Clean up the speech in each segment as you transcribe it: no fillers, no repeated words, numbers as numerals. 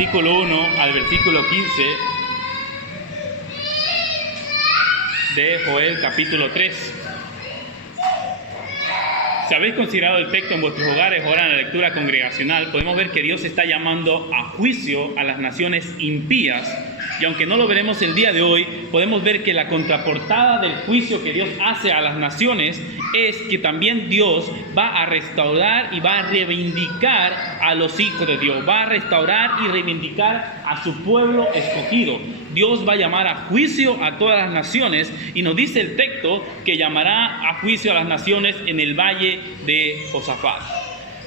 versículo 1 al versículo 15 de Joel capítulo 3. Si habéis considerado el texto en vuestros hogares, ahora en la lectura congregacional, podemos ver que Dios está llamando a juicio a las naciones impías. Y aunque no lo veremos el día de hoy, podemos ver que la contraportada del juicio que Dios hace a las naciones es que también Dios va a restaurar y va a reivindicar a los hijos de Dios. Va a restaurar y reivindicar a su pueblo escogido. Dios va a llamar a juicio a todas las naciones y nos dice el texto que llamará a juicio a las naciones en el valle de Josafat.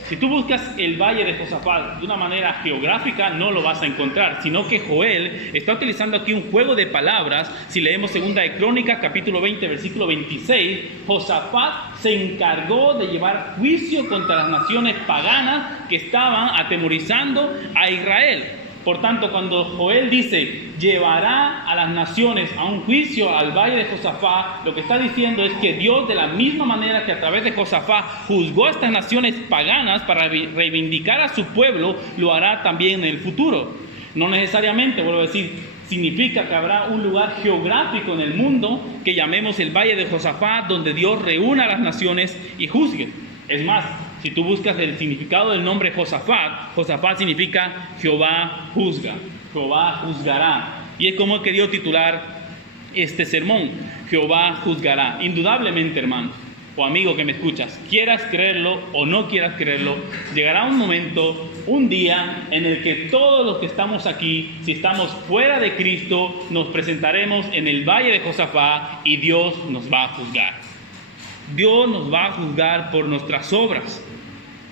Si tú buscas el valle de Josafat de una manera geográfica, no lo vas a encontrar, sino que Joel está utilizando aquí un juego de palabras. Si leemos Segunda de Crónicas, capítulo 20, versículo 26, Josafat se encargó de llevar juicio contra las naciones paganas que estaban atemorizando a Israel. Por tanto, cuando Joel dice, llevará a las naciones a un juicio al valle de Josafat, lo que está diciendo es que Dios, de la misma manera que a través de Josafat juzgó a estas naciones paganas para reivindicar a su pueblo, lo hará también en el futuro. No necesariamente, vuelvo a decir, significa que habrá un lugar geográfico en el mundo que llamemos el valle de Josafat, donde Dios reúna a las naciones y juzgue. Es más, si tú buscas el significado del nombre Josafat, Josafat significa Jehová juzga, Jehová juzgará. Y es como he querido titular este sermón, Jehová juzgará. Indudablemente, hermano o amigo que me escuchas, quieras creerlo o no quieras creerlo, llegará un momento, un día, en el que todos los que estamos aquí, si estamos fuera de Cristo, nos presentaremos en el valle de Josafat y Dios nos va a juzgar. Dios nos va a juzgar por nuestras obras.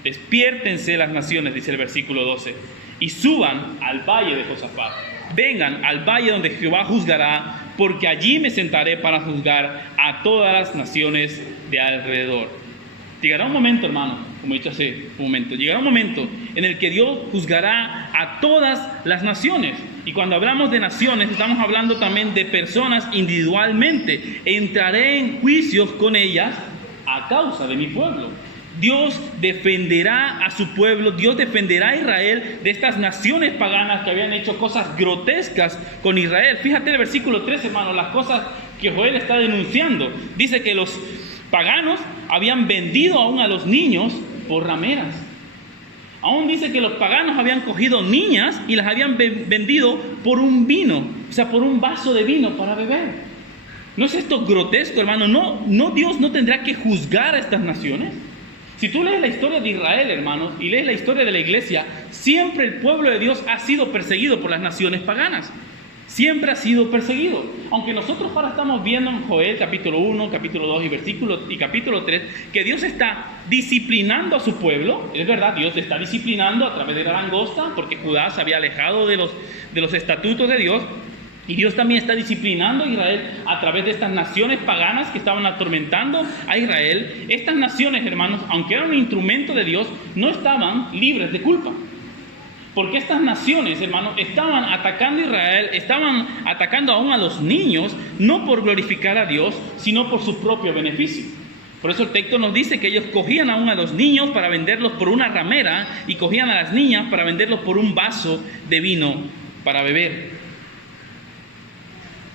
Despiértense las naciones, dice el versículo 12, y suban al valle de Josafat. Vengan al valle donde Jehová juzgará, porque allí me sentaré para juzgar a todas las naciones de alrededor. Llegará un momento, hermano, como he dicho hace un momento, llegará un momento en el que Dios juzgará a todas las naciones. Y cuando hablamos de naciones, estamos hablando también de personas individualmente. Entraré en juicios con ellas a causa de mi pueblo. Dios defenderá a su pueblo, Dios defenderá a Israel de estas naciones paganas que habían hecho cosas grotescas con Israel. Fíjate el versículo 3, hermano, las cosas que Joel está denunciando. Dice que los paganos habían vendido aún a los niños por rameras. Aún dice que los paganos habían cogido niñas y las habían vendido por un vino, o sea, por un vaso de vino para beber. ¿No es esto grotesco, hermano? ¿No Dios no tendrá que juzgar a estas naciones? Si tú lees la historia de Israel, hermanos, y lees la historia de la iglesia, siempre el pueblo de Dios ha sido perseguido por las naciones paganas. Siempre ha sido perseguido. Aunque nosotros ahora estamos viendo en Joel capítulo 1, capítulo 2 y capítulo 3, que Dios está disciplinando a su pueblo. Es verdad, Dios está disciplinando a través de la langosta, porque Judá se había alejado de los estatutos de Dios. Y Dios también está disciplinando a Israel a través de estas naciones paganas que estaban atormentando a Israel. Estas naciones, hermanos, aunque eran un instrumento de Dios, no estaban libres de culpa. Porque estas naciones, hermanos, estaban atacando a Israel, estaban atacando aún a los niños, no por glorificar a Dios, sino por su propio beneficio. Por eso el texto nos dice que ellos cogían aún a los niños para venderlos por una ramera y cogían a las niñas para venderlos por un vaso de vino para beber.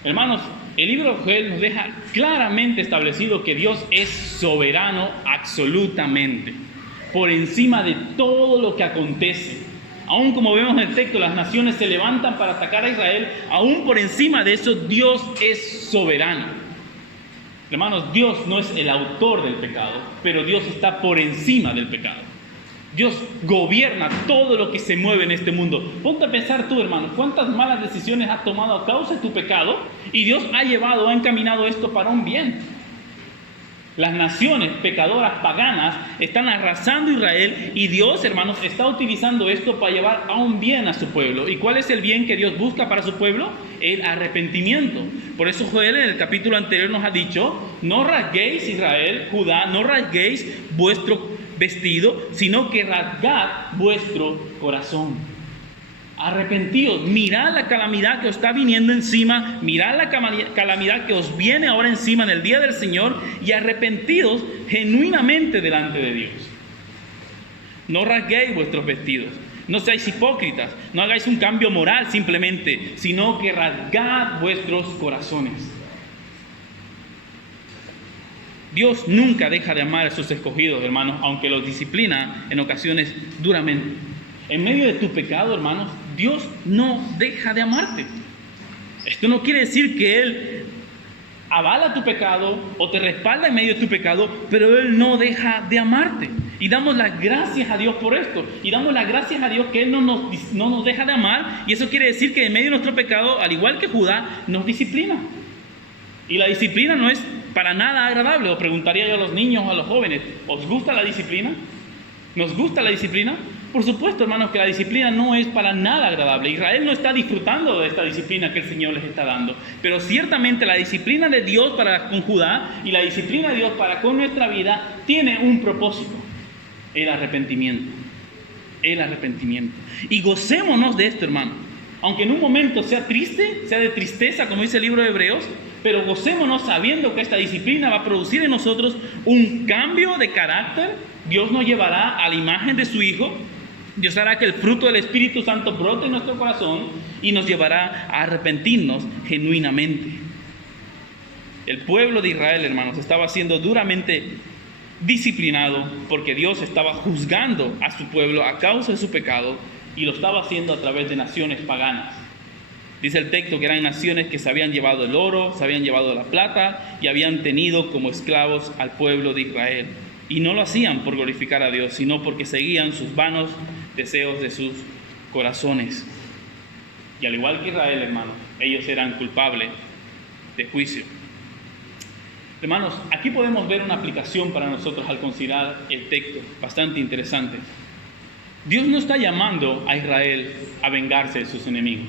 Hermanos, el libro de Joel nos deja claramente establecido que Dios es soberano absolutamente, por encima de todo lo que acontece. Aún como vemos en el texto, las naciones se levantan para atacar a Israel, aún por encima de eso, Dios es soberano. Hermanos, Dios no es el autor del pecado, pero Dios está por encima del pecado. Dios gobierna todo lo que se mueve en este mundo. Ponte a pensar tú, hermano, cuántas malas decisiones has tomado a causa de tu pecado y Dios ha encaminado esto para un bien. Las naciones pecadoras paganas están arrasando a Israel y Dios, hermanos, está utilizando esto para llevar a un bien a su pueblo. ¿Y cuál es el bien que Dios busca para su pueblo? El arrepentimiento. Por eso Joel en el capítulo anterior nos ha dicho, no rasguéis Israel, Judá, no rasguéis vuestro vestido, sino que rasgad vuestro corazón. Arrepentíos, mirad la calamidad que os está viniendo encima, mirad la calamidad que os viene ahora encima en el día del Señor y arrepentíos genuinamente delante de Dios. No rasguéis vuestros vestidos. No seáis hipócritas, no hagáis un cambio moral simplemente, sino que rasgad vuestros corazones. Dios nunca deja de amar a sus escogidos, hermanos, aunque los disciplina en ocasiones duramente. En medio de tu pecado, hermanos, Dios no deja de amarte. Esto no quiere decir que Él avala tu pecado o te respalda en medio de tu pecado, pero Él no deja de amarte. Y damos las gracias a Dios por esto. Y damos las gracias a Dios que Él no nos deja de amar. Y eso quiere decir que en medio de nuestro pecado, al igual que Judá, nos disciplina. Y la disciplina no es para nada agradable. Os preguntaría yo a los niños o a los jóvenes, ¿os gusta la disciplina? ¿Nos gusta la disciplina? Por supuesto, hermanos, que la disciplina no es para nada agradable. Israel no está disfrutando de esta disciplina que el Señor les está dando. Pero ciertamente la disciplina de Dios para con Judá y la disciplina de Dios para con nuestra vida tiene un propósito: el arrepentimiento. El arrepentimiento. Y gocémonos de esto, hermano. Aunque en un momento sea triste, sea de tristeza, como dice el libro de Hebreos, pero gocémonos sabiendo que esta disciplina va a producir en nosotros un cambio de carácter. Dios nos llevará a la imagen de su Hijo. Dios hará que el fruto del Espíritu Santo brote en nuestro corazón y nos llevará a arrepentirnos genuinamente. El pueblo de Israel, hermanos, estaba siendo duramente disciplinado porque Dios estaba juzgando a su pueblo a causa de su pecado, y lo estaba haciendo a través de naciones paganas. Dice el texto que eran naciones que se habían llevado el oro, se habían llevado la plata y habían tenido como esclavos al pueblo de Israel. Y no lo hacían por glorificar a Dios, sino porque seguían sus vanos deseos de sus corazones. Y al igual que Israel, hermanos, ellos eran culpables de juicio. Hermanos, aquí podemos ver una aplicación para nosotros al considerar el texto, bastante interesante. Dios no está llamando a Israel a vengarse de sus enemigos.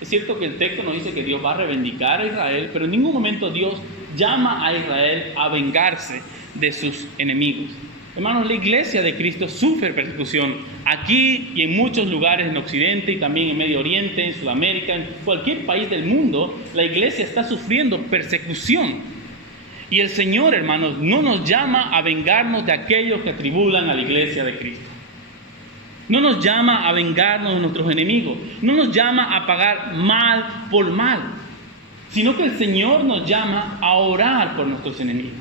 Es cierto que el texto nos dice que Dios va a reivindicar a Israel, pero en ningún momento Dios llama a Israel a vengarse de sus enemigos. Hermanos, la iglesia de Cristo sufre persecución aquí y en muchos lugares en Occidente y también en Medio Oriente, en Sudamérica, en cualquier país del mundo. La iglesia está sufriendo persecución. Y el Señor, hermanos, no nos llama a vengarnos de aquellos que atribulan a la iglesia de Cristo. No nos llama a vengarnos de nuestros enemigos. No nos llama a pagar mal por mal. Sino que el Señor nos llama a orar por nuestros enemigos.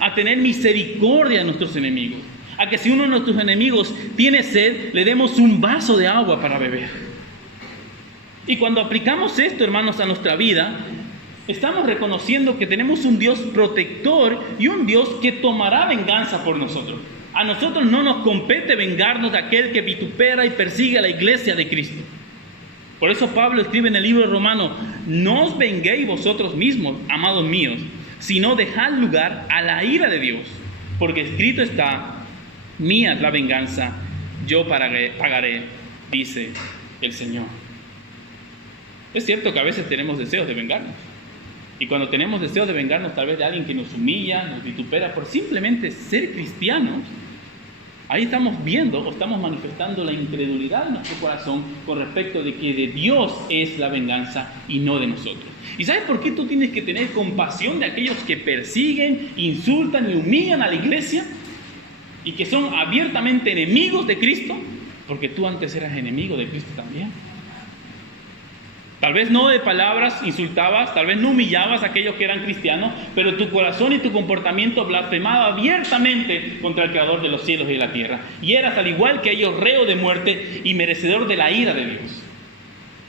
A tener misericordia de nuestros enemigos. A que si uno de nuestros enemigos tiene sed, le demos un vaso de agua para beber. Y cuando aplicamos esto, hermanos, a nuestra vida, estamos reconociendo que tenemos un Dios protector y un Dios que tomará venganza por nosotros. A nosotros no nos compete vengarnos de aquel que vitupera y persigue a la iglesia de Cristo. Por eso Pablo escribe en el libro de Romanos: no os venguéis vosotros mismos, amados míos, sino dejad lugar a la ira de Dios. Porque escrito está: mía es la venganza, yo pagaré, dice el Señor. Es cierto que a veces tenemos deseos de vengarnos. Y cuando tenemos deseos de vengarnos tal vez de alguien que nos humilla, nos vitupera por simplemente ser cristianos, ahí estamos viendo o estamos manifestando la incredulidad de nuestro corazón con respecto de que de Dios es la venganza y no de nosotros. ¿Y sabes por qué tú tienes que tener compasión de aquellos que persiguen, insultan y humillan a la iglesia? Y que son abiertamente enemigos de Cristo, porque tú antes eras enemigo de Cristo también. Tal vez no de palabras insultabas, tal vez no humillabas a aquellos que eran cristianos, pero tu corazón y tu comportamiento blasfemaba abiertamente contra el Creador de los cielos y de la tierra. Y eras, al igual que ellos, reo de muerte y merecedor de la ira de Dios.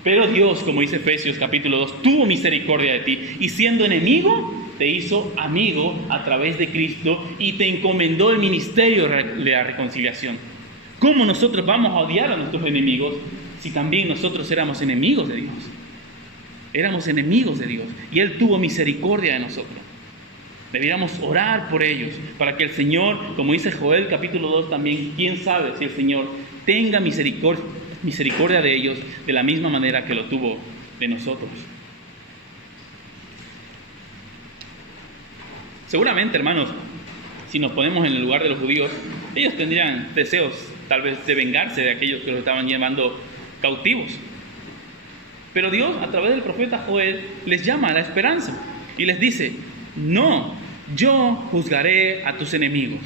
Pero Dios, como dice Efesios capítulo 2, tuvo misericordia de ti, y siendo enemigo, te hizo amigo a través de Cristo y te encomendó el ministerio de la reconciliación. ¿Cómo nosotros vamos a odiar a nuestros enemigos si también nosotros éramos enemigos de Dios? Éramos enemigos de Dios y Él tuvo misericordia de nosotros. Deberíamos orar por ellos para que el Señor, como dice Joel capítulo 2 también, quién sabe si el Señor tenga misericordia de ellos de la misma manera que lo tuvo de nosotros. Seguramente, hermanos, si nos ponemos en el lugar de los judíos, ellos tendrían deseos tal vez de vengarse de aquellos que los estaban llevando cautivos. Pero Dios, a través del profeta Joel, les llama a la esperanza y les dice: no, yo juzgaré a tus enemigos.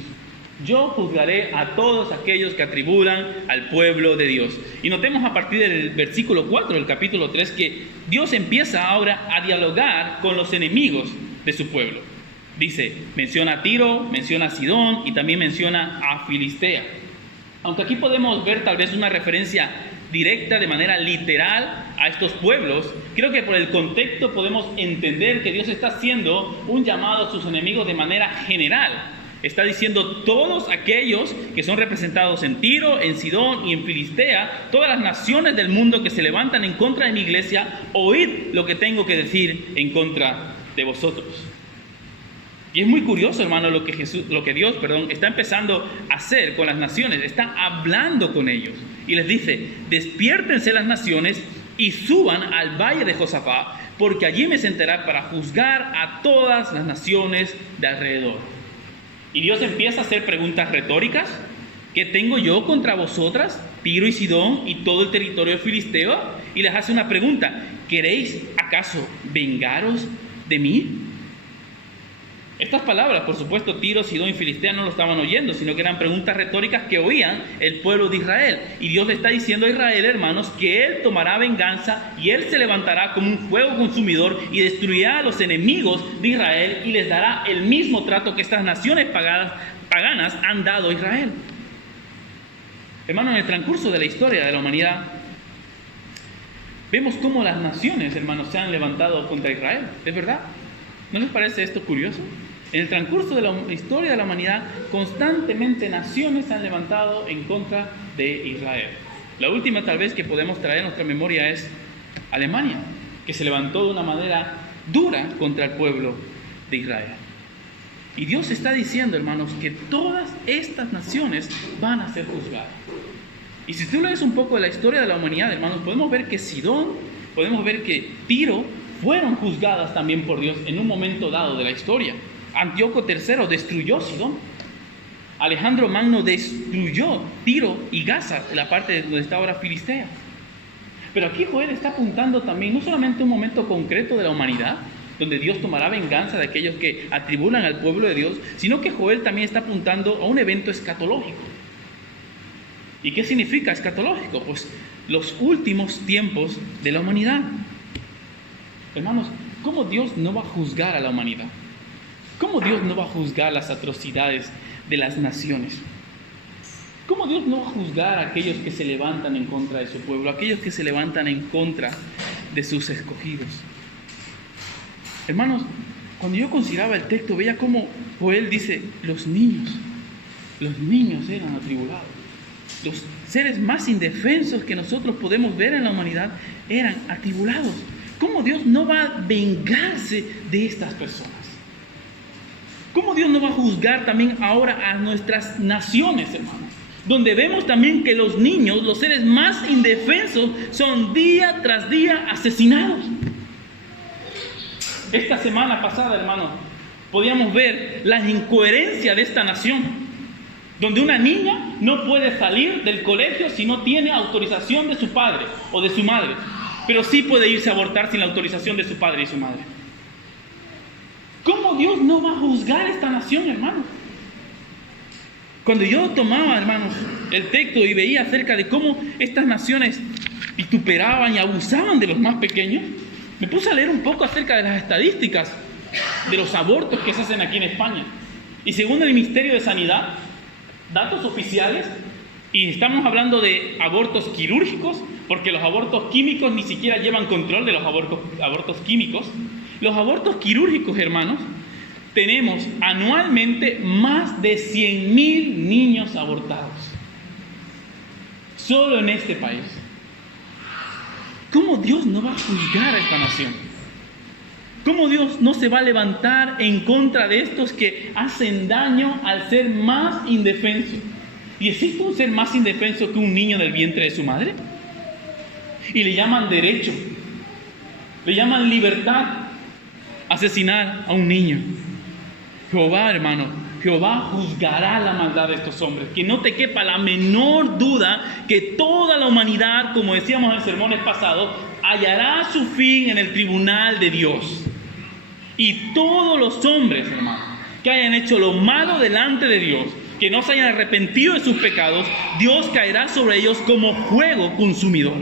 yo juzgaré a todos aquellos que atribulan al pueblo de Dios. Y notemos a partir del versículo 4 del capítulo 3 que Dios empieza ahora a dialogar con los enemigos de su pueblo. Dice, menciona a Tiro, menciona a Sidón y también menciona a Filistea. Aunque aquí podemos ver tal vez una referencia directa, de manera literal, a estos pueblos, creo que por el contexto podemos entender que Dios está haciendo un llamado a sus enemigos de manera general. Está diciendo todos aquellos que son representados en Tiro, en Sidón y en Filistea, todas las naciones del mundo que se levantan en contra de mi iglesia, oíd lo que tengo que decir en contra de vosotros. Y es muy curioso, hermano, lo que Dios está empezando a hacer con las naciones. Está hablando con ellos y les dice, despiértense las naciones y suban al valle de Josafat, porque allí me sentaré para juzgar a todas las naciones de alrededor. Y Dios empieza a hacer preguntas retóricas. ¿Qué tengo yo contra vosotras, Tiro y Sidón y todo el territorio filisteo? Y les hace una pregunta, ¿queréis acaso vengaros de mí? Estas palabras, por supuesto, Tiro, Sidón y Filistea no lo estaban oyendo, sino que eran preguntas retóricas que oían el pueblo de Israel. Y Dios le está diciendo a Israel, hermanos, que Él tomará venganza y Él se levantará como un fuego consumidor y destruirá a los enemigos de Israel y les dará el mismo trato que estas naciones paganas han dado a Israel. Hermanos, en el transcurso de la historia de la humanidad, vemos cómo las naciones, hermanos, se han levantado contra Israel. ¿Es verdad? ¿No les parece esto curioso? En el transcurso de la historia de la humanidad, constantemente naciones se han levantado en contra de Israel. La última tal vez que podemos traer a nuestra memoria es Alemania, que se levantó de una manera dura contra el pueblo de Israel. Y Dios está diciendo, hermanos, que todas estas naciones van a ser juzgadas. Y si tú lees un poco de la historia de la humanidad, hermanos, podemos ver que Sidón, podemos ver que Tiro fueron juzgadas también por Dios en un momento dado de la historia. Antíoco III destruyó Sidón. Alejandro Magno destruyó Tiro y Gaza, la parte donde está ahora Filistea. Pero aquí Joel está apuntando también no solamente a un momento concreto de la humanidad, donde Dios tomará venganza de aquellos que atribulan al pueblo de Dios, sino que Joel también está apuntando a un evento escatológico. ¿Y qué significa escatológico? Pues los últimos tiempos de la humanidad. Hermanos, ¿cómo Dios no va a juzgar a la humanidad? ¿Cómo Dios no va a juzgar las atrocidades de las naciones? ¿Cómo Dios no va a juzgar a aquellos que se levantan en contra de su pueblo, aquellos que se levantan en contra de sus escogidos? Hermanos, cuando yo consideraba el texto, veía cómo Joel dice, los niños eran atribulados. Los seres más indefensos que nosotros podemos ver en la humanidad eran atribulados. ¿Cómo Dios no va a vengarse de estas personas? ¿Cómo Dios no va a juzgar también ahora a nuestras naciones, hermanos? Donde vemos también que los niños, los seres más indefensos, son día tras día asesinados. Esta semana pasada, hermanos, podíamos ver la incoherencia de esta nación, donde una niña no puede salir del colegio si no tiene autorización de su padre o de su madre, pero sí puede irse a abortar sin la autorización de su padre y su madre. ¿Cómo Dios no va a juzgar esta nación, hermanos? Cuando yo tomaba, hermanos, el texto y veía acerca de cómo estas naciones vituperaban y abusaban de los más pequeños, me puse a leer un poco acerca de las estadísticas de los abortos que se hacen aquí en España. Y según el Ministerio de Sanidad, datos oficiales, y estamos hablando de abortos quirúrgicos, porque los abortos químicos ni siquiera llevan control de los abortos químicos. Los abortos quirúrgicos, hermanos, tenemos anualmente más de 100,000 niños abortados. Solo en este país. ¿Cómo Dios no va a juzgar a esta nación? ¿Cómo Dios no se va a levantar en contra de estos que hacen daño al ser más indefenso? ¿Y existe un ser más indefenso que un niño del vientre de su madre? Y le llaman derecho, le llaman libertad, asesinar a un niño. Jehová, hermano, Jehová juzgará la maldad de estos hombres. Que no te quepa la menor duda que toda la humanidad, como decíamos en sermones pasados, hallará su fin en el tribunal de Dios. Y todos los hombres, hermano, que hayan hecho lo malo delante de Dios, que no se hayan arrepentido de sus pecados, Dios caerá sobre ellos como fuego consumidor.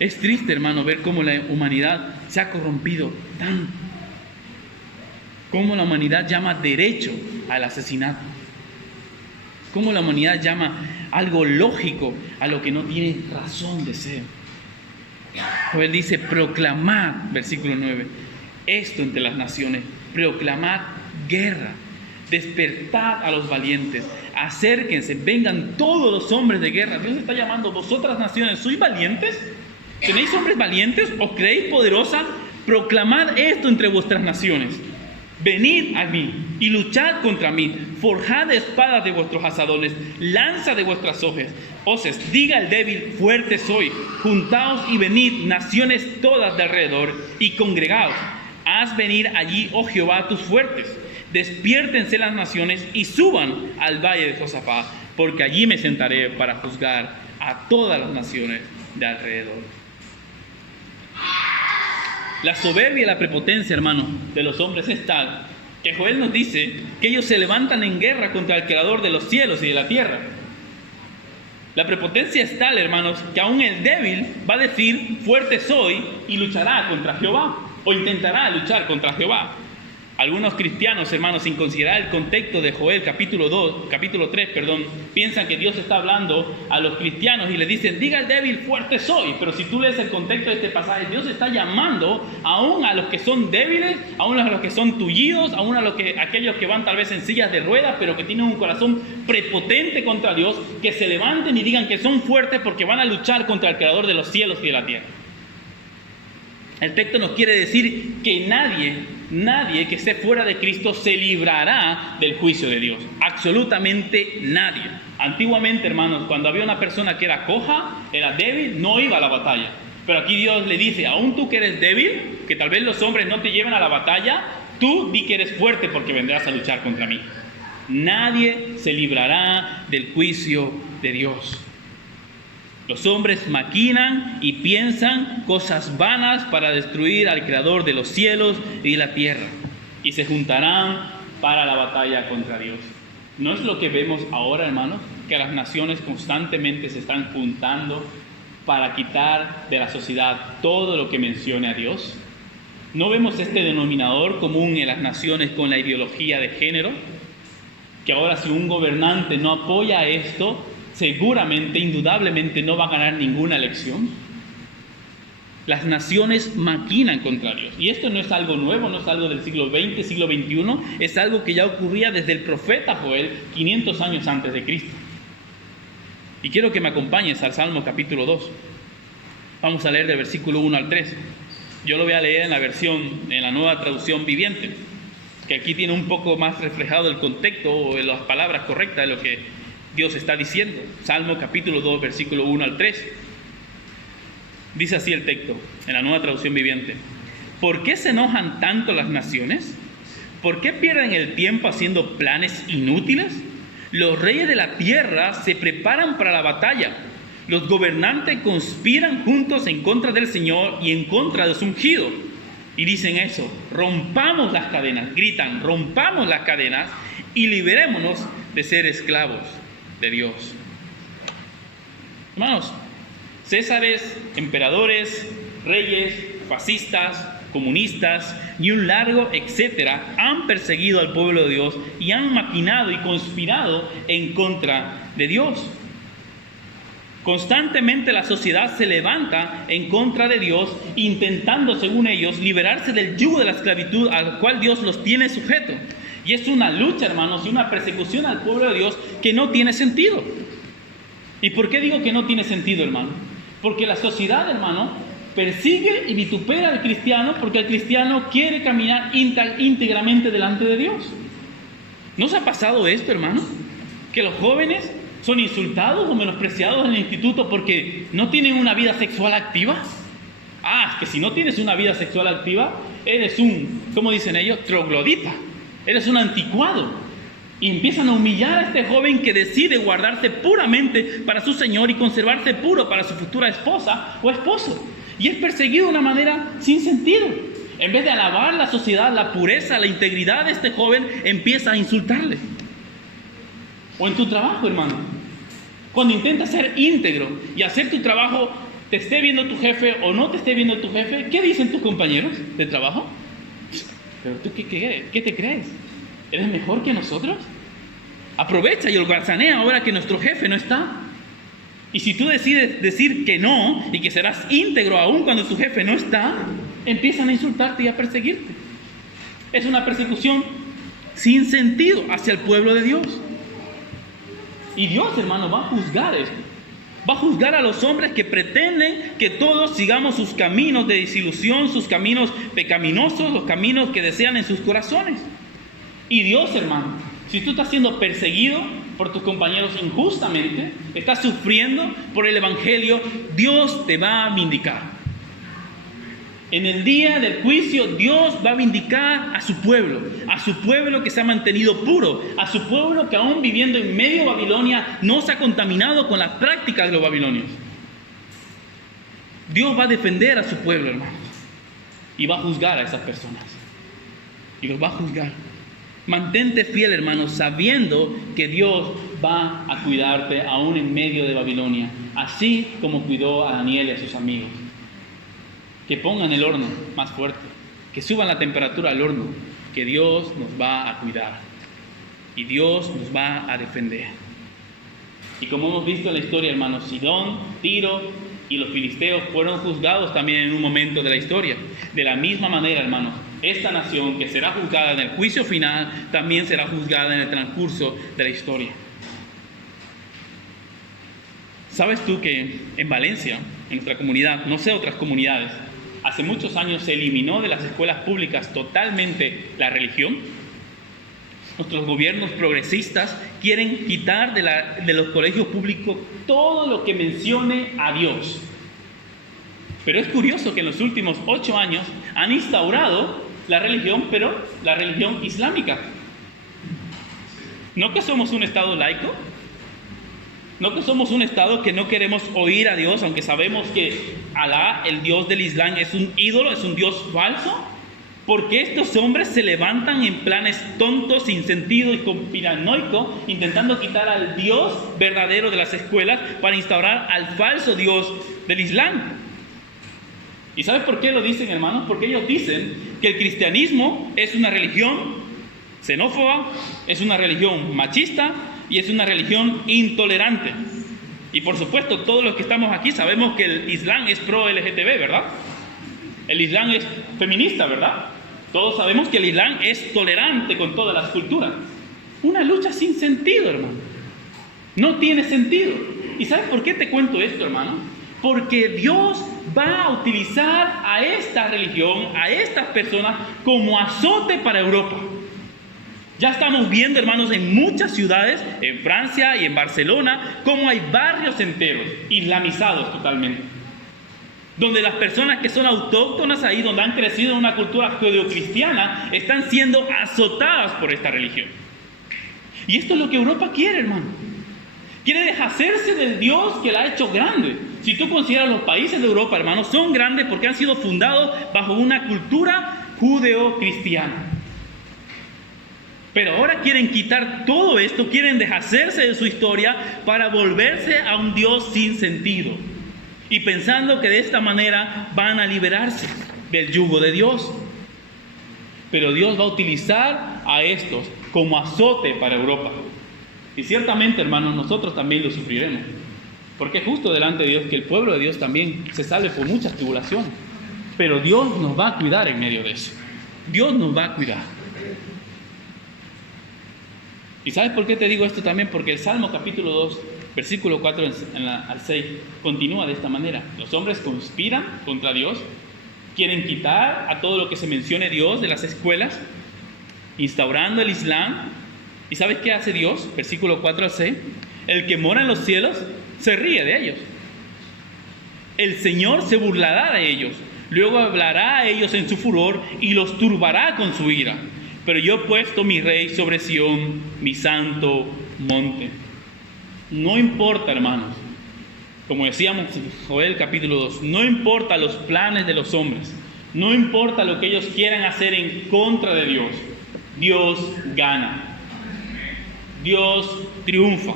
Es triste, hermano, ver cómo la humanidad se ha corrompido tanto. Cómo la humanidad llama derecho al asesinato. Cómo la humanidad llama algo lógico a lo que no tiene razón de ser. Joel dice, proclamad, versículo 9, esto entre las naciones, proclamad guerra, despertad a los valientes, acérquense, vengan todos los hombres de guerra. Dios está llamando, vosotras naciones, ¿sois valientes? ¿Tenéis hombres valientes? ¿Os creéis poderosa? Proclamad esto entre vuestras naciones. Venid a mí y luchad contra mí. Forjad espadas de vuestros asadones, lanza de vuestras hoces. Diga el débil, fuerte soy. Juntaos y venid, naciones todas de alrededor, y congregaos. Haz venir allí, oh Jehová, tus fuertes. Despiértense las naciones y suban al valle de Josafat, porque allí me sentaré para juzgar a todas las naciones de alrededor. La soberbia y la prepotencia, hermano, de los hombres es tal que Joel nos dice que ellos se levantan en guerra contra el Creador de los cielos y de la tierra. La prepotencia es tal, hermanos, que aún el débil va a decir, fuerte soy, y luchará contra Jehová, o intentará luchar contra Jehová. Algunos cristianos, hermanos, sin considerar el contexto de Joel capítulo 3, piensan que Dios está hablando a los cristianos y les dicen, diga el débil, fuerte soy. Pero si tú lees el contexto de este pasaje, Dios está llamando aún a los que son débiles, aún a los que son tullidos, aún a aquellos que van tal vez en sillas de ruedas, pero que tienen un corazón prepotente contra Dios, que se levanten y digan que son fuertes porque van a luchar contra el Creador de los cielos y de la tierra. El texto nos quiere decir que nadie que esté fuera de Cristo se librará del juicio de Dios. Absolutamente nadie. Antiguamente, hermanos, cuando había una persona que era coja, era débil, no iba a la batalla. Pero aquí Dios le dice, aún tú que eres débil, que tal vez los hombres no te lleven a la batalla, tú di que eres fuerte porque vendrás a luchar contra mí. Nadie se librará del juicio de Dios. Los hombres maquinan y piensan cosas vanas para destruir al Creador de los cielos y de la tierra, y se juntarán para la batalla contra Dios. ¿No es lo que vemos ahora, hermanos? Que las naciones constantemente se están juntando para quitar de la sociedad todo lo que mencione a Dios. ¿No vemos este denominador común en las naciones con la ideología de género? Que ahora si un gobernante no apoya esto, seguramente, indudablemente, no va a ganar ninguna elección. Las naciones maquinan contra Dios. Y esto no es algo nuevo, no es algo del siglo XX, siglo XXI. Es algo que ya ocurría desde el profeta Joel, 500 años antes de Cristo. Y quiero que me acompañes al Salmo capítulo 2. Vamos a leer del versículo 1 al 3. Yo lo voy a leer en la nueva traducción viviente, que aquí tiene un poco más reflejado el contexto o las palabras correctas de lo que Dios está diciendo. Salmo capítulo 2, versículo 1 al 3. Dice así el texto, en la nueva traducción viviente. ¿Por qué se enojan tanto las naciones? ¿Por qué pierden el tiempo haciendo planes inútiles? Los reyes de la tierra se preparan para la batalla. Los gobernantes conspiran juntos en contra del Señor y en contra de su ungido. Y dicen eso, rompamos las cadenas, gritan, rompamos las cadenas y liberémonos de ser esclavos de Dios. Hermanos, césares, emperadores, reyes, fascistas, comunistas y un largo etcétera han perseguido al pueblo de Dios y han maquinado y conspirado en contra de Dios. Constantemente la sociedad se levanta en contra de Dios, intentando, según ellos, liberarse del yugo de la esclavitud al cual Dios los tiene sujeto. Y es una lucha, hermanos, y una persecución al pueblo de Dios que no tiene sentido. ¿Y por qué digo que no tiene sentido, hermano? Porque la sociedad, hermano, persigue y vitupera al cristiano porque el cristiano quiere caminar íntegramente delante de Dios. ¿No os ha pasado esto, hermano? Que los jóvenes son insultados o menospreciados en el instituto porque no tienen una vida sexual activa. Es que si no tienes una vida sexual activa, eres ¿cómo dicen ellos? Troglodita. Eres un anticuado. Y empiezan a humillar a este joven que decide guardarse puramente para su Señor y conservarse puro para su futura esposa o esposo. Y es perseguido de una manera sin sentido. En vez de alabar la sociedad, la pureza, la integridad de este joven, empieza a insultarle. O en tu trabajo, hermano. Cuando intentas ser íntegro y hacer tu trabajo, te esté viendo tu jefe o no te esté viendo tu jefe, ¿qué dicen tus compañeros de trabajo? ¿Pero tú qué te crees? ¿Eres mejor que nosotros? Aprovecha y holgazanea ahora que nuestro jefe no está. Y si tú decides decir que no y que serás íntegro aún cuando tu jefe no está, empiezan a insultarte y a perseguirte. Es una persecución sin sentido hacia el pueblo de Dios. Y Dios, hermano, va a juzgar esto. Va a juzgar a los hombres que pretenden que todos sigamos sus caminos de desilusión, sus caminos pecaminosos, los caminos que desean en sus corazones. Y Dios, hermano, si tú estás siendo perseguido por tus compañeros injustamente, estás sufriendo por el Evangelio, Dios te va a vindicar. En el día del juicio, Dios va a vindicar a su pueblo que se ha mantenido puro, a su pueblo que aún viviendo en medio de Babilonia no se ha contaminado con las prácticas de los babilonios. Dios va a defender a su pueblo, hermanos, y va a juzgar a esas personas. Y los va a juzgar. Mantente fiel, hermano, sabiendo que Dios va a cuidarte aún en medio de Babilonia, así como cuidó a Daniel y a sus amigos. Que pongan el horno más fuerte, que suban la temperatura al horno, que Dios nos va a cuidar y Dios nos va a defender. Y como hemos visto en la historia, hermanos, Sidón, Tiro y los filisteos fueron juzgados también en un momento de la historia. De la misma manera, hermanos, esta nación que será juzgada en el juicio final, también será juzgada en el transcurso de la historia. ¿Sabes tú que en Valencia, en nuestra comunidad, no sé otras comunidades, hace muchos años se eliminó de las escuelas públicas totalmente la religión? Nuestros gobiernos progresistas quieren quitar de los colegios públicos todo lo que mencione a Dios. Pero es curioso que en los últimos 8 años han instaurado la religión, pero la religión islámica. ¿No que somos un Estado laico? ¿No que somos un Estado que no queremos oír a Dios, aunque sabemos que Alá, el Dios del Islam, es un ídolo, es un Dios falso? ¿Por qué estos hombres se levantan en planes tontos, sin sentido y conspiranoico, intentando quitar al Dios verdadero de las escuelas para instaurar al falso Dios del Islam? ¿Y sabes por qué lo dicen, hermanos? Porque ellos dicen que el cristianismo es una religión xenófoba, es una religión machista y es una religión intolerante. Y por supuesto, todos los que estamos aquí sabemos que el Islam es pro-LGTB, ¿verdad? El Islam es feminista, ¿verdad? Todos sabemos que el Islam es tolerante con todas las culturas. Una lucha sin sentido, hermano. No tiene sentido. ¿Y sabes por qué te cuento esto, hermano? Porque Dios va a utilizar a esta religión, a estas personas, como azote para Europa. Ya estamos viendo, hermanos, en muchas ciudades, en Francia y en Barcelona, cómo hay barrios enteros islamizados totalmente, donde las personas que son autóctonas ahí, donde han crecido en una cultura judeocristiana, están siendo azotadas por esta religión. Y esto es lo que Europa quiere, hermano. Quiere deshacerse del Dios que la ha hecho grande. Si tú consideras los países de Europa, hermano, son grandes porque han sido fundados bajo una cultura judeocristiana. Pero ahora quieren quitar todo esto, quieren deshacerse de su historia para volverse a un Dios sin sentido. Y pensando que de esta manera van a liberarse del yugo de Dios. Pero Dios va a utilizar a estos como azote para Europa. Y ciertamente, hermanos, nosotros también lo sufriremos. Porque es justo delante de Dios que el pueblo de Dios también se salve por muchas tribulaciones. Pero Dios nos va a cuidar en medio de eso. Dios nos va a cuidar. ¿Y sabes por qué te digo esto también? Porque el Salmo capítulo 2, versículo 4 al 6, continúa de esta manera. Los hombres conspiran contra Dios, quieren quitar a todo lo que se mencione Dios de las escuelas, instaurando el Islam. ¿Y sabes qué hace Dios? Versículo 4 al 6. El que mora en los cielos se ríe de ellos. El Señor se burlará de ellos, luego hablará a ellos en su furor y los turbará con su ira. Pero yo he puesto mi rey sobre Sión, mi santo monte. No importa, hermanos, como decíamos en Joel capítulo 2, no importa los planes de los hombres, No importa lo que ellos quieran hacer en contra de Dios, Dios gana. Dios triunfa.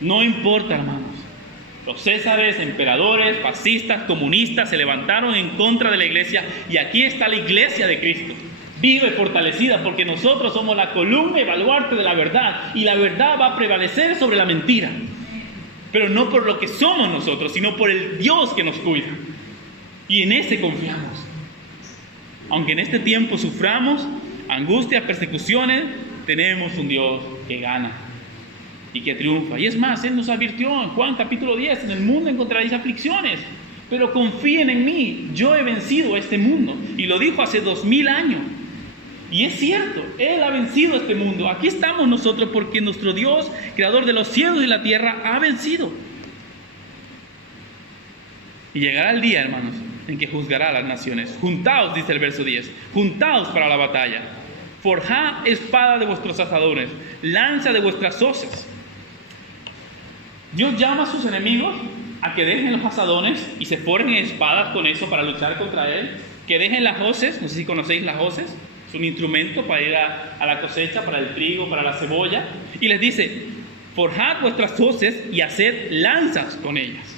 No importa, hermanos. Los césares, emperadores, fascistas, comunistas se levantaron en contra de la iglesia y aquí está la iglesia de Cristo, viva y fortalecida, porque nosotros somos la columna y baluarte de la verdad y la verdad va a prevalecer sobre la mentira. Pero no por lo que somos nosotros, sino por el Dios que nos cuida. Y en ese confiamos. Aunque en este tiempo suframos angustias, persecuciones, tenemos un Dios que gana y que triunfa. Y es más, Él nos advirtió en Juan capítulo 10, en el mundo encontraréis aflicciones, pero confíen en mí, yo he vencido a este mundo. Y lo dijo hace 2000 años. Y es cierto, Él ha vencido a este mundo. Aquí estamos nosotros porque nuestro Dios, creador de los cielos y la tierra, ha vencido. Y llegará el día, hermanos, en que juzgará a las naciones. Juntaos, dice el verso 10, juntaos para la batalla. Forjad espada de vuestros asadores, lanza de vuestras hoces. Dios llama a sus enemigos a que dejen los asadones y se forjen espadas con eso para luchar contra Él. Que dejen las hoces, no sé si conocéis las hoces, es un instrumento para ir a la cosecha, para el trigo, para la cebolla. Y les dice, forjad vuestras hoces y haced lanzas con ellas.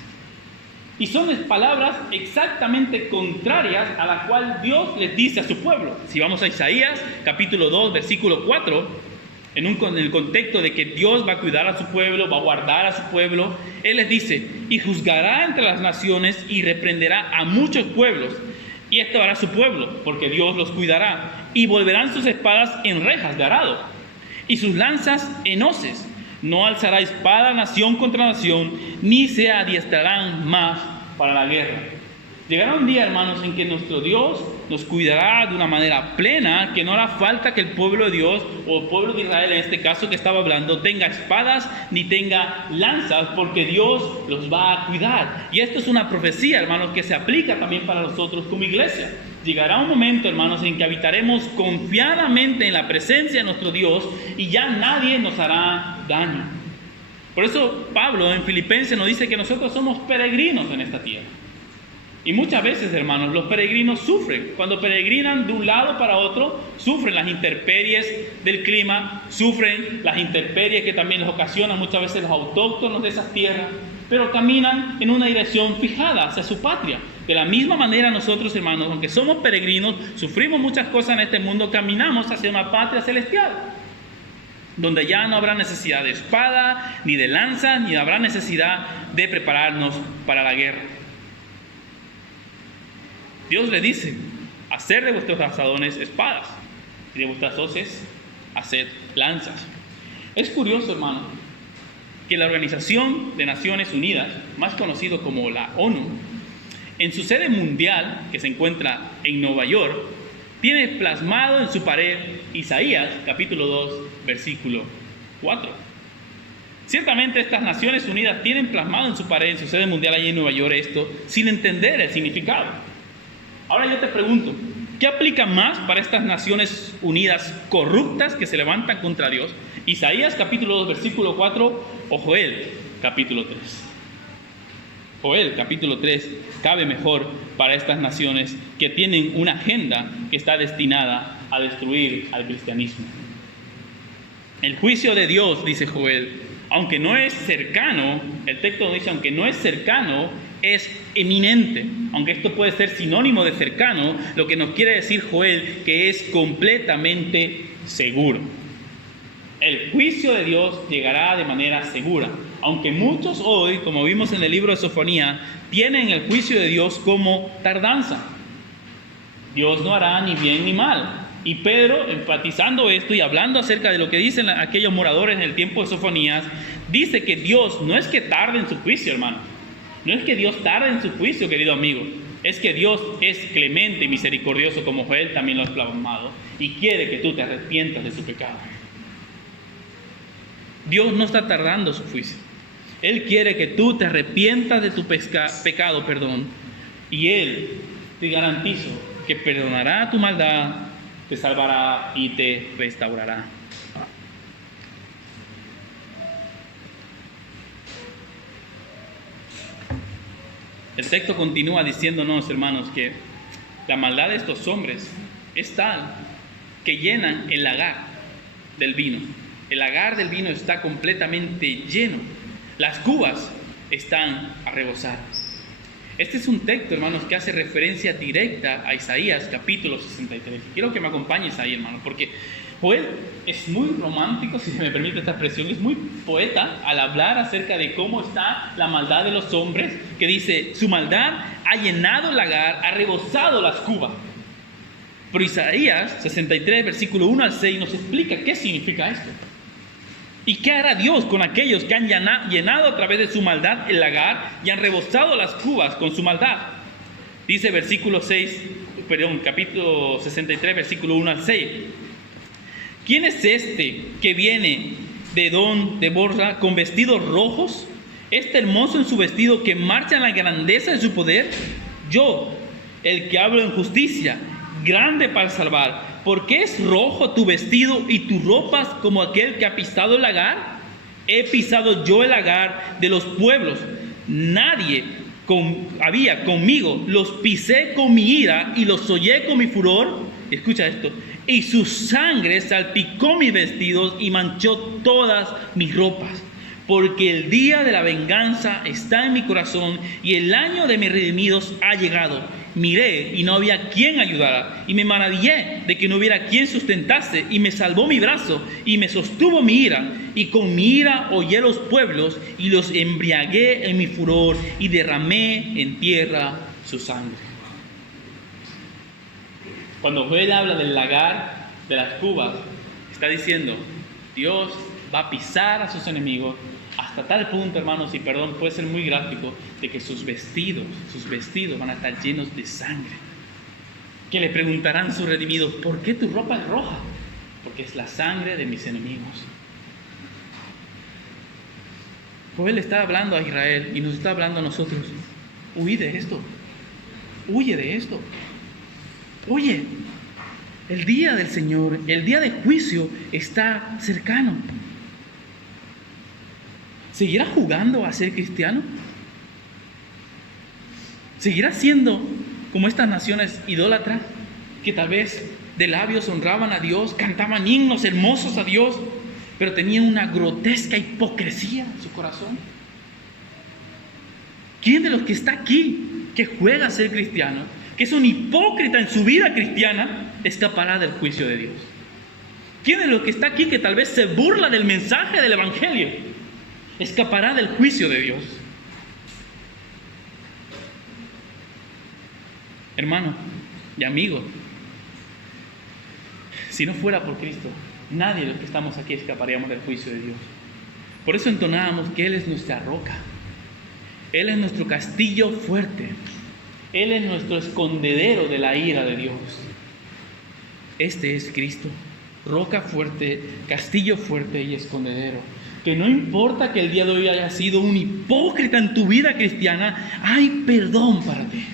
Y son palabras exactamente contrarias a la cual Dios les dice a su pueblo. Si vamos a Isaías, capítulo 2, versículo 4, en el contexto de que Dios va a cuidar a su pueblo, va a guardar a su pueblo, Él les dice, y juzgará entre las naciones y reprenderá a muchos pueblos. Y esto hará su pueblo, porque Dios los cuidará. Y volverán sus espadas en rejas de arado, y sus lanzas en hoces. No alzará espada nación contra nación, ni se adiestrarán más para la guerra. Llegará un día, hermanos, en que nuestro Dios nos cuidará de una manera plena, que no hará falta que el pueblo de Dios, o el pueblo de Israel en este caso que estaba hablando, tenga espadas ni tenga lanzas, porque Dios los va a cuidar. Y esto es una profecía, hermanos, que se aplica también para nosotros como iglesia. Llegará un momento, hermanos, en que habitaremos confiadamente en la presencia de nuestro Dios y ya nadie nos hará daño. Por eso Pablo en Filipenses nos dice que nosotros somos peregrinos en esta tierra. Y muchas veces, hermanos, los peregrinos sufren. Cuando peregrinan de un lado para otro, sufren las intemperies del clima, sufren las intemperies que también les ocasionan muchas veces los autóctonos de esas tierras, pero caminan en una dirección fijada hacia su patria. De la misma manera nosotros, hermanos, aunque somos peregrinos, sufrimos muchas cosas en este mundo, caminamos hacia una patria celestial, donde ya no habrá necesidad de espada, ni de lanza, ni habrá necesidad de prepararnos para la guerra. Dios le dice, hacer de vuestros asadones espadas, y de vuestras hoces, haced lanzas. Es curioso, hermano, que la Organización de Naciones Unidas, más conocido como la ONU, en su sede mundial, que se encuentra en Nueva York, tiene plasmado en su pared Isaías, capítulo 2, versículo 4. Ciertamente estas Naciones Unidas tienen plasmado en su pared, en su sede mundial allí en Nueva York esto, sin entender el significado. Ahora yo te pregunto, ¿qué aplica más para estas Naciones Unidas corruptas que se levantan contra Dios? ¿Isaías capítulo 2, versículo 4 o Joel capítulo 3? Joel capítulo 3 cabe mejor para estas naciones que tienen una agenda que está destinada a destruir al cristianismo. El juicio de Dios, dice Joel, aunque no es cercano, el texto nos dice, aunque no es cercano, es eminente. Aunque esto puede ser sinónimo de cercano, lo que nos quiere decir Joel que es completamente seguro. El juicio de Dios llegará de manera segura. Aunque muchos hoy, como vimos en el libro de Sofonía, tienen el juicio de Dios como tardanza. Dios no hará ni bien ni mal. Y Pedro, enfatizando esto y hablando acerca de lo que dicen aquellos moradores en el tiempo de Sofonías, dice que Dios no es que tarde en su juicio, hermano. No es que Dios tarde en su juicio, querido amigo. Es que Dios es clemente y misericordioso, como Joel también lo ha plasmado, y quiere que tú te arrepientas de tu pecado. Dios no está tardando su juicio. Él quiere que tú te arrepientas de tu pecado, y Él, te garantizo, que perdonará tu maldad, te salvará y te restaurará. El texto continúa diciéndonos, hermanos, que La maldad de estos hombres es tal que llenan el lagar del vino. El lagar del vino está completamente lleno. Las cubas están a rebosar. Este es un texto, hermanos, que hace referencia directa a Isaías capítulo 63. Quiero que me acompañes ahí, hermanos, porque Joel es muy romántico, si se me permite esta expresión, es muy poeta al hablar acerca de cómo está la maldad de los hombres, que dice, su maldad ha llenado el lagar, ha rebosado las cubas. Pero Isaías 63, versículo 1 al 6, nos explica qué significa esto. ¿Y qué hará Dios con aquellos que han llenado a través de su maldad el lagar y han rebosado las cubas con su maldad? Dice capítulo 63, versículo 1 al 6. ¿Quién es este que viene de Edom, de Borra, con vestidos rojos? Este hermoso en su vestido que marcha en la grandeza de su poder. Yo, el que hablo en justicia, grande para salvar. ¿Por qué es rojo tu vestido y tus ropas como aquel que ha pisado el lagar? He pisado yo el lagar de los pueblos. Nadie había conmigo. Los pisé con mi ira y los hollé con mi furor. Escucha esto. Y su sangre salpicó mis vestidos y manchó todas mis ropas. Porque el día de la venganza está en mi corazón y el año de mis redimidos ha llegado. Miré y no había quien ayudara, y me maravillé de que no hubiera quien sustentase, y me salvó mi brazo, y me sostuvo mi ira, y con mi ira hollé los pueblos, y los embriagué en mi furor, y derramé en tierra su sangre. Cuando Joel habla del lagar de las cubas, está diciendo, Dios va a pisar a sus enemigos, hasta tal punto, hermanos, y perdón, puede ser muy gráfico, de que sus vestidos van a estar llenos de sangre. Que le preguntarán sus redimidos, ¿por qué tu ropa es roja? Porque es la sangre de mis enemigos. Joel está hablando a Israel y nos está hablando a nosotros. Huye de esto. Huye de esto. Oye, el día del Señor, el día de juicio está cercano. ¿Seguirá jugando a ser cristiano? ¿Seguirá siendo como estas naciones idólatras que tal vez de labios honraban a Dios, cantaban himnos hermosos a Dios, pero tenían una grotesca hipocresía en su corazón? ¿Quién de los que está aquí, que juega a ser cristiano, que es un hipócrita en su vida cristiana, escapará del juicio de Dios? ¿Quién de los que está aquí, que tal vez se burla del mensaje del Evangelio, escapará del juicio de Dios? Hermano y amigo, si no fuera por Cristo, nadie de los que estamos aquí escaparíamos del juicio de Dios. Por eso entonábamos que Él es nuestra roca, Él es nuestro castillo fuerte, Él es nuestro escondedero de la ira de Dios. Este es Cristo, roca fuerte, castillo fuerte y escondedero. Que no importa que el día de hoy hayas sido un hipócrita en tu vida cristiana, hay perdón para ti.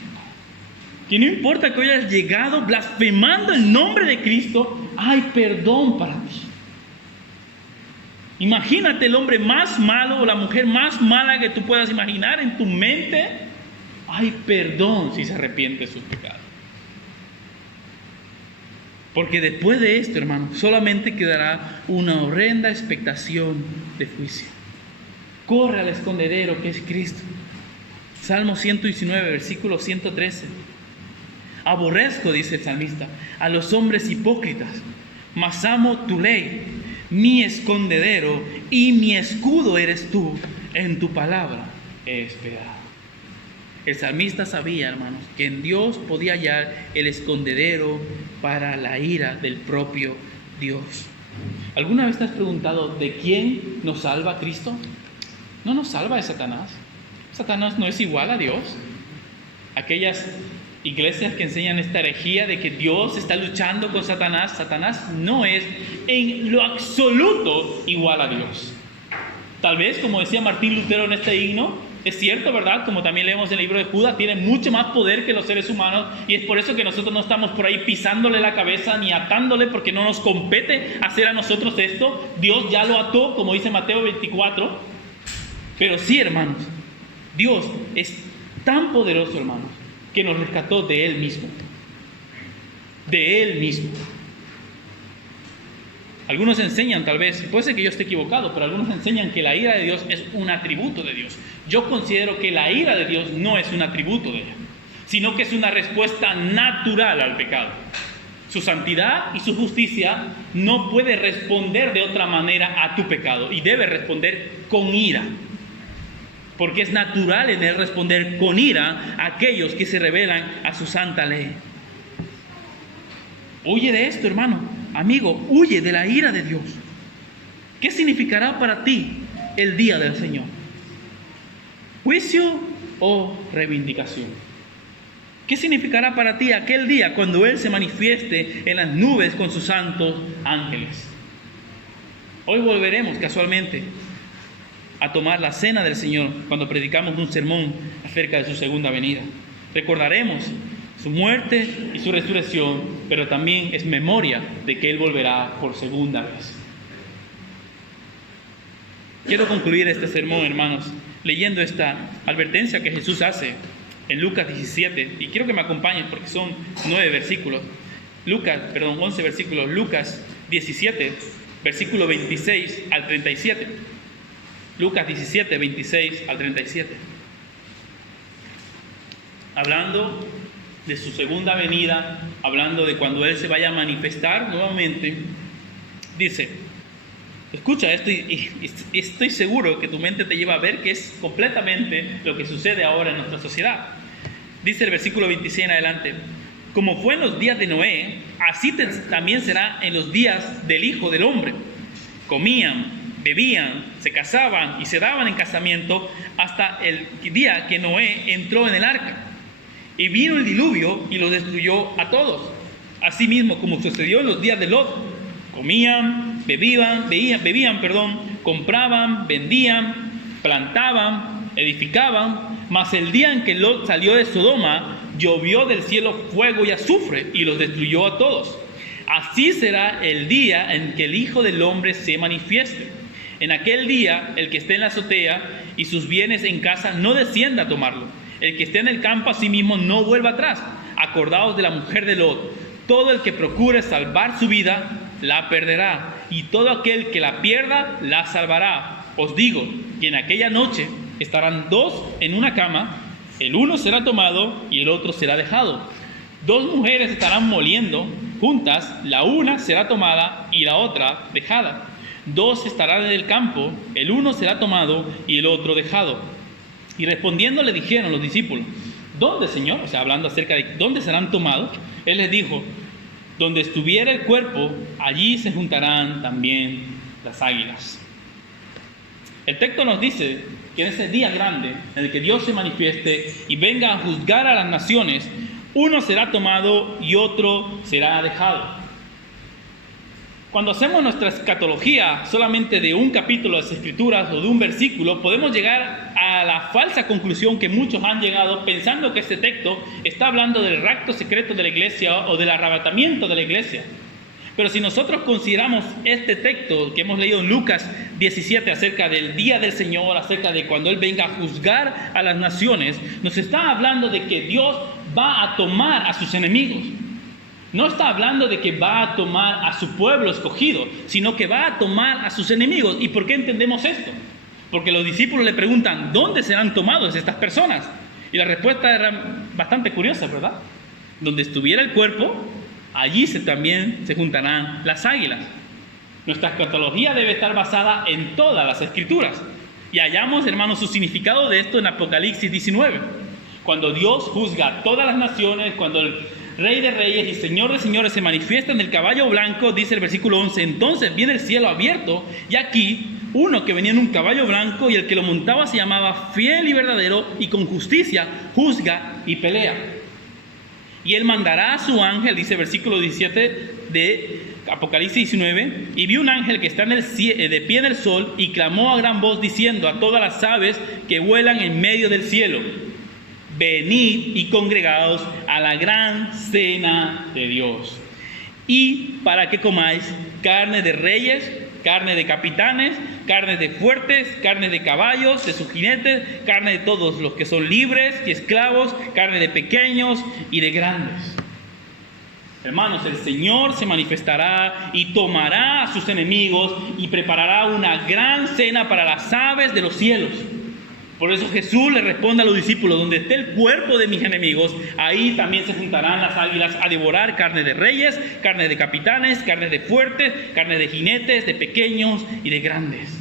Que no importa que hoy hayas llegado blasfemando el nombre de Cristo, hay perdón para ti. Imagínate el hombre más malo o la mujer más mala que tú puedas imaginar en tu mente, hay perdón si se arrepiente de sus pecados. Porque después de esto, hermano, solamente quedará una horrenda expectación de juicio. Corre al escondedero que es Cristo. Salmo 119, versículo 113. Aborrezco, dice el salmista, a los hombres hipócritas, mas amo tu ley, mi escondedero y mi escudo eres tú, en tu palabra he esperado. El salmista sabía, hermanos, que en Dios podía hallar el escondedero para la ira del propio Dios. ¿Alguna vez te has preguntado de quién nos salva Cristo? No nos salva de Satanás. Satanás no es igual a Dios. Aquellas iglesias que enseñan esta herejía de que Dios está luchando con Satanás, Satanás no es en lo absoluto igual a Dios. Tal vez, como decía Martín Lutero en este himno, es cierto, ¿verdad? Como también leemos en el libro de Judas, tiene mucho más poder que los seres humanos, y es por eso que nosotros no estamos por ahí pisándole la cabeza ni atándole, porque no nos compete hacer a nosotros esto. Dios ya lo ató, como dice Mateo 24. Pero sí, hermanos, Dios es tan poderoso, hermanos, que nos rescató de Él mismo. de Él mismo. Algunos enseñan, tal vez, puede ser que yo esté equivocado, pero algunos enseñan que la ira de Dios es un atributo de Dios. Yo considero que la ira de Dios no es un atributo de Él, sino que es una respuesta natural al pecado. Su santidad y su justicia no puede responder de otra manera a tu pecado y debe responder con ira. Porque es natural en Él responder con ira a aquellos que se rebelan a su santa ley. Huye de esto, hermano, amigo, huye de la ira de Dios. ¿Qué significará para ti el día del Señor? ¿Juicio o reivindicación? ¿Qué significará para ti aquel día cuando Él se manifieste en las nubes con sus santos ángeles? Hoy volveremos casualmente a tomar la cena del Señor cuando predicamos un sermón acerca de su segunda venida. Recordaremos su muerte y su resurrección, pero también es memoria de que Él volverá por segunda vez. Quiero concluir este sermón, hermanos, leyendo esta advertencia que Jesús hace en Lucas 17, y quiero que me acompañen porque son 11 versículos. Lucas 17, versículo 26 al 37. Lucas 17, 26 al 37. Hablando de su segunda venida, hablando de cuando Él se vaya a manifestar nuevamente, dice, escucha esto y estoy seguro que tu mente te lleva a ver que es completamente lo que sucede ahora en nuestra sociedad. Dice el versículo 26 en adelante, como fue en los días de Noé, así también será en los días del Hijo del Hombre. Comían, bebían, se casaban y se daban en casamiento hasta el día que Noé entró en el arca. Y vino el diluvio y los destruyó a todos. Asimismo, como sucedió en los días de Lot, comían, bebían, compraban, vendían, plantaban, edificaban, mas el día en que Lot salió de Sodoma, llovió del cielo fuego y azufre y los destruyó a todos. Así será el día en que el Hijo del Hombre se manifieste. En aquel día, el que esté en la azotea y sus bienes en casa no descienda a tomarlo. El que esté en el campo asimismo no vuelva atrás. Acordaos de la mujer de Lot. Todo el que procure salvar su vida, la perderá. Y todo aquel que la pierda, la salvará. Os digo que en aquella noche estarán dos en una cama, el uno será tomado y el otro será dejado. Dos mujeres estarán moliendo juntas, la una será tomada y la otra dejada. Dos estarán en el campo, el uno será tomado y el otro dejado. Y respondiendo le dijeron los discípulos, ¿dónde, Señor? O sea, hablando acerca de dónde serán tomados. Él les dijo, donde estuviera el cuerpo, allí se juntarán también las águilas. El texto nos dice que en ese día grande, en el que Dios se manifieste y venga a juzgar a las naciones, uno será tomado y otro será dejado. Cuando hacemos nuestra escatología solamente de un capítulo de las Escrituras o de un versículo, podemos llegar a la falsa conclusión que muchos han llegado pensando que este texto está hablando del rapto secreto de la iglesia o del arrebatamiento de la iglesia. Pero si nosotros consideramos este texto que hemos leído en Lucas 17 acerca del día del Señor, acerca de cuando Él venga a juzgar a las naciones, nos está hablando de que Dios va a tomar a sus enemigos. No está hablando de que va a tomar a su pueblo escogido, sino que va a tomar a sus enemigos. ¿Y por qué entendemos esto? Porque los discípulos le preguntan, ¿dónde serán tomados estas personas? Y la respuesta era bastante curiosa, ¿verdad? Donde estuviera el cuerpo, allí también se juntarán las águilas. Nuestra escatología debe estar basada en todas las Escrituras. Y hallamos, hermanos, su significado de esto en Apocalipsis 19. Cuando Dios juzga a todas las naciones, cuando el Rey de Reyes y Señor de Señores se manifiesta en el caballo blanco, dice el versículo 11, entonces viene el cielo abierto, y aquí uno que venía en un caballo blanco, y el que lo montaba se llamaba Fiel y Verdadero, y con justicia juzga y pelea. Y él mandará a su ángel, dice el versículo 17 de Apocalipsis 19, y vio un ángel que está de pie en el sol, y clamó a gran voz diciendo a todas las aves que vuelan en medio del cielo, venid y congregaos a la gran cena de Dios, y para que comáis carne de reyes, carne de capitanes, carne de fuertes, carne de caballos, de sus jinetes, carne de todos los que son libres y esclavos, carne de pequeños y de grandes. Hermanos, el Señor se manifestará y tomará a sus enemigos y preparará una gran cena para las aves de los cielos. Por eso Jesús le responde a los discípulos: donde esté el cuerpo de mis enemigos, ahí también se juntarán las águilas a devorar carne de reyes, carne de capitanes, carne de fuertes, carne de jinetes, de pequeños y de grandes.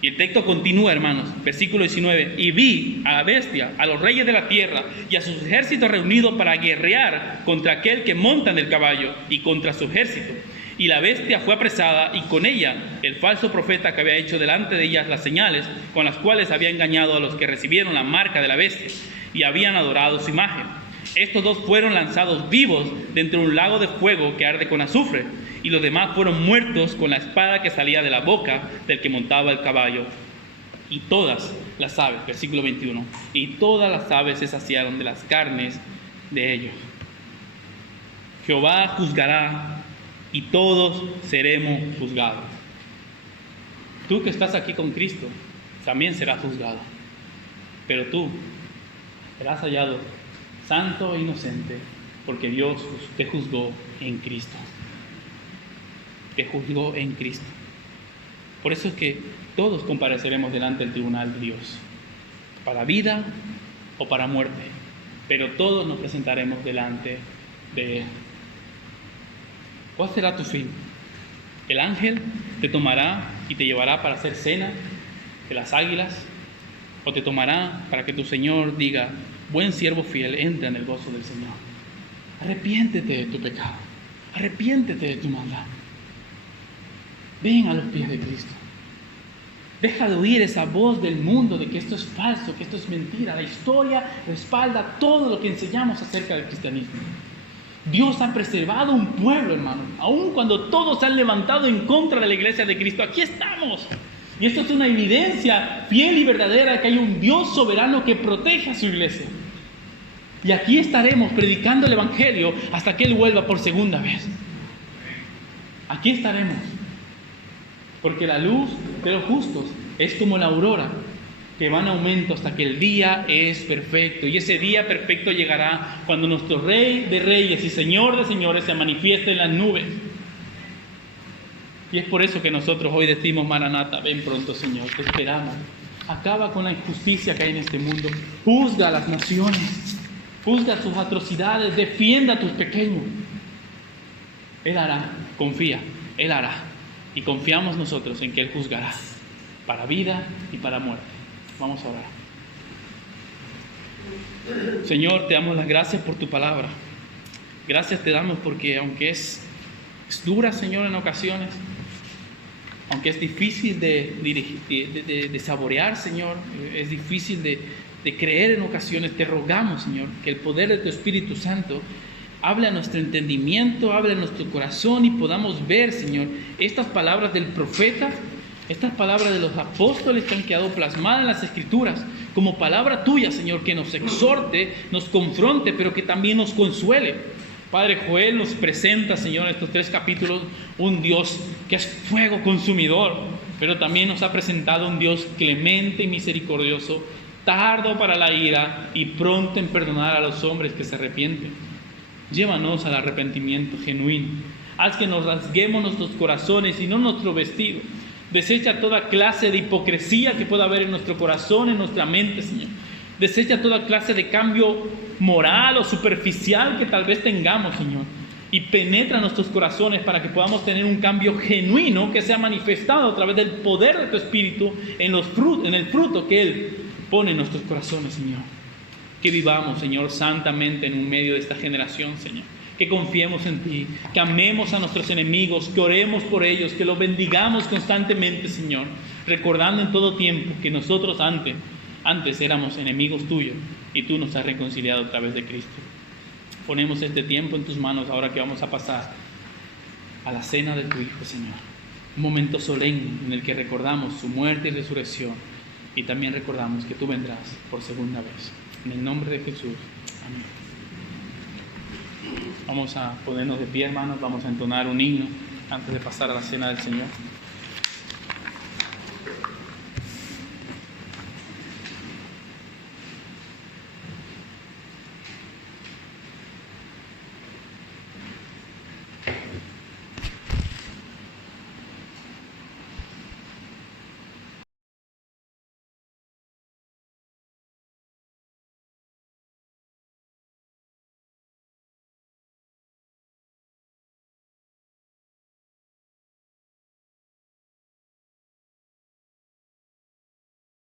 Y el texto continúa, hermanos, versículo 19. Y vi a la bestia, a los reyes de la tierra y a sus ejércitos reunidos para guerrear contra aquel que monta en el caballo y contra su ejército. Y la bestia fue apresada, y con ella el falso profeta que había hecho delante de ellas las señales con las cuales había engañado a los que recibieron la marca de la bestia y habían adorado su imagen. Estos dos fueron lanzados vivos dentro de un lago de fuego que arde con azufre, y los demás fueron muertos con la espada que salía de la boca del que montaba el caballo. Y todas las aves, versículo 21, y todas las aves se saciaron de las carnes de ellos. Jehová juzgará y todos seremos juzgados. Tú que estás aquí con Cristo también serás juzgado, pero tú serás hallado santo e inocente porque Dios te juzgó en Cristo. Te juzgó en Cristo. Por eso es que todos compareceremos delante del tribunal de Dios, para vida o para muerte, pero todos nos presentaremos delante de Él. ¿Cuál será tu fin? ¿El ángel te tomará y te llevará para hacer cena de las águilas? ¿O te tomará para que tu Señor diga: buen siervo fiel, entra en el gozo del Señor? Arrepiéntete de tu pecado, arrepiéntete de tu maldad. Ven a los pies de Cristo. Deja de oír esa voz del mundo de que esto es falso, que esto es mentira. La historia respalda todo lo que enseñamos acerca del cristianismo. Dios ha preservado un pueblo, hermano. Aun cuando todos se han levantado en contra de la iglesia de Cristo, aquí estamos. Y esto es una evidencia fiel y verdadera de que hay un Dios soberano que protege a su iglesia. Y aquí estaremos predicando el evangelio hasta que Él vuelva por segunda vez. Aquí estaremos. Porque la luz de los justos es como la aurora, que va en aumento hasta que el día es perfecto. Y ese día perfecto llegará cuando nuestro Rey de Reyes y Señor de Señores se manifieste en las nubes. Y es por eso que nosotros hoy decimos: Maranata, ven pronto, Señor, te esperamos. Acaba con la injusticia que hay en este mundo. Juzga a las naciones, juzga sus atrocidades, defienda a tus pequeños. Él hará, confía, Él hará. Y confiamos nosotros en que Él juzgará para vida y para muerte. Vamos a orar. Señor, te damos las gracias por tu palabra. Gracias te damos porque aunque es dura, Señor, en ocasiones, aunque es difícil de saborear, Señor, es difícil de creer en ocasiones, te rogamos, Señor, que el poder de tu Espíritu Santo hable a nuestro entendimiento, hable a nuestro corazón y podamos ver, Señor, estas palabras del profeta, estas palabras de los apóstoles que han quedado plasmadas en las Escrituras, como palabra tuya, Señor, que nos exhorte, nos confronte, pero que también nos consuele. Padre, Joel nos presenta, Señor, en estos 3 capítulos, un Dios que es fuego consumidor, pero también nos ha presentado un Dios clemente y misericordioso, tardo para la ira y pronto en perdonar a los hombres que se arrepienten. Llévanos al arrepentimiento genuino. Haz que nos rasguemos nuestros corazones y no nuestro vestido. Desecha toda clase de hipocresía que pueda haber en nuestro corazón, en nuestra mente, Señor. Desecha toda clase de cambio moral o superficial que tal vez tengamos, Señor. Y penetra nuestros corazones para que podamos tener un cambio genuino que sea manifestado a través del poder de tu Espíritu en el fruto que Él pone en nuestros corazones, Señor. Que vivamos, Señor, santamente en un medio de esta generación, Señor. Que confiemos en ti, que amemos a nuestros enemigos, que oremos por ellos, que los bendigamos constantemente, Señor. Recordando en todo tiempo que nosotros antes éramos enemigos tuyos y tú nos has reconciliado a través de Cristo. Ponemos este tiempo en tus manos ahora que vamos a pasar a la cena de tu Hijo, Señor. Un momento solemne en el que recordamos su muerte y resurrección y también recordamos que tú vendrás por segunda vez. En el nombre de Jesús. Amén. Vamos a ponernos de pie, hermanos. Vamos a entonar un himno antes de pasar a la cena del Señor.